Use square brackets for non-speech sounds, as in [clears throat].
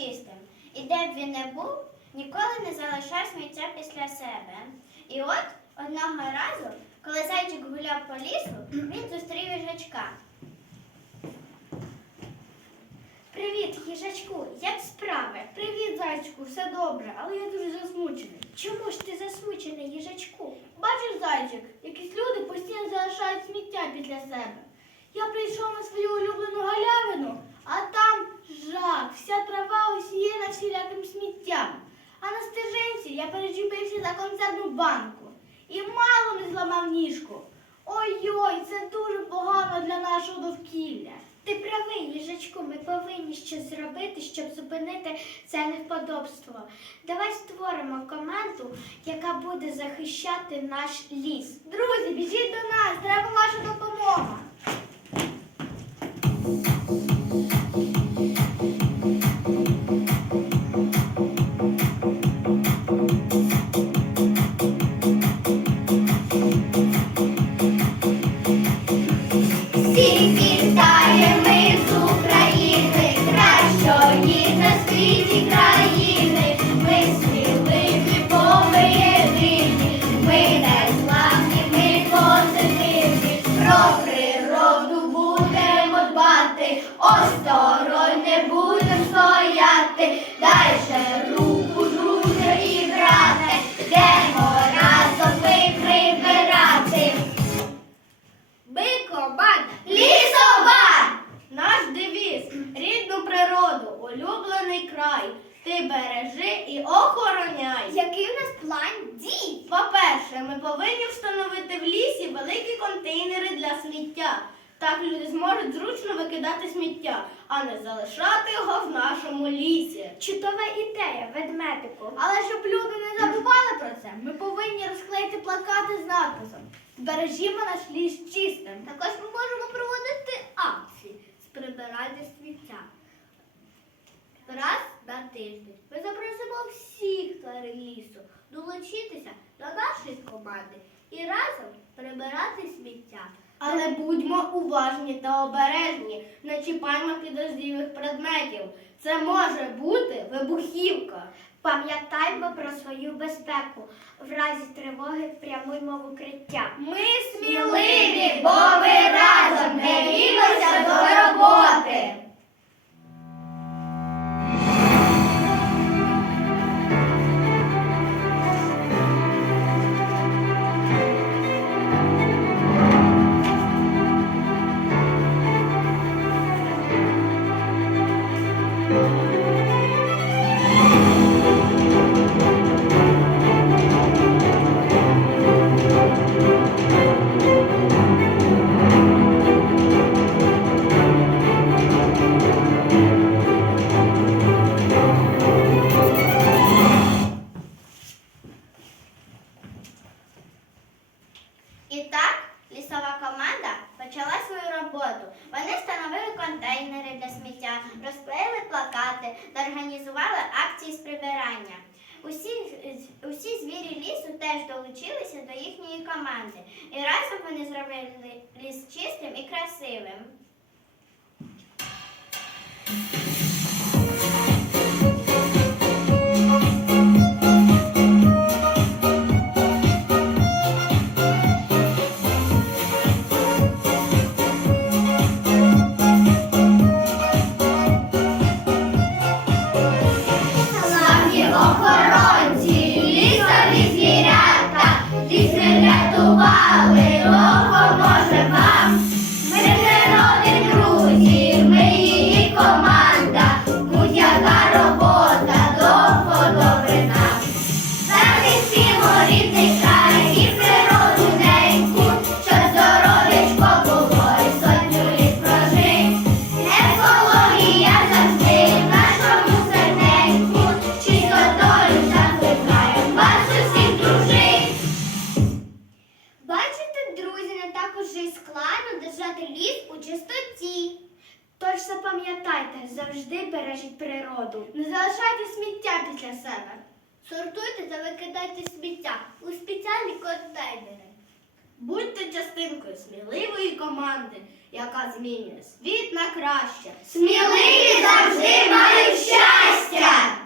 чистим. І де б він не був, ніколи не залишав сміття після себе. І от одного разу, коли зайчик гуляв по лісу, [clears throat] він зустрів їжачка. Привіт, їжачку, як справи? Привіт, зайчику, все добре, але я дуже засмучений. Чому ж ти засмучений, їжачку? Бачиш, зайчик, якісь люди постійно залишають сміття після себе. Я прийшов на свою улюблену ніжку. Ой-ой, це дуже погано для нашого довкілля. Ти правий, їжачку, ми повинні щось зробити, щоб зупинити це невподобство. Давай створимо команду, яка буде захищати наш ліс. Друзі, біжіть до нас, треба ваша допомога. Стояти. Дальше руку, друже, і грати, йдемо разом ми прибирати. Ми команда. Лісова! Наш девіз рідну природу, улюблений край. Ти бережи і охороняй. Який у нас план дій? По-перше, ми повинні встановити в лісі великі контейнери для сміття. Так люди зможуть зручно викидати сміття, а не залишати його в нашому лісі. Чудова ідея, ведмедику. Але щоб люди не забували про це, ми повинні розклеїти плакати з надписом Збережімо наш ліс чистим. Також ми можемо проводити акції з прибирання сміття. Раз на тиждень ми запросимо всіх тварин лісу долучитися до нашої команди і разом прибирати сміття. Але будьмо уважні та обережні, не чіпаймо підозрілих предметів. Це може бути вибухівка. Пам'ятаймо про свою безпеку. В разі тривоги прямуймо в укриття. Ми сміливі, бо ми разом не до роботи. І так, лісова команда почала свою роботу. Вони встановили контейнери для сміття, розклеїли плакати та організували акції з прибирання. Усі, усі звірі лісу теж долучилися до їхньої команди. І разом вони зробили ліс чистим і красивим. Врятували, поможе вам. Не так уже й складно держати ліс у чистоті. Тож запам'ятайте, завжди бережіть природу. Не залишайте сміття після себе. Сортуйте та викидайте сміття у спеціальні контейнери. Будьте частинкою сміливої команди, яка змінює світ на краще. Сміливі завжди мають щастя!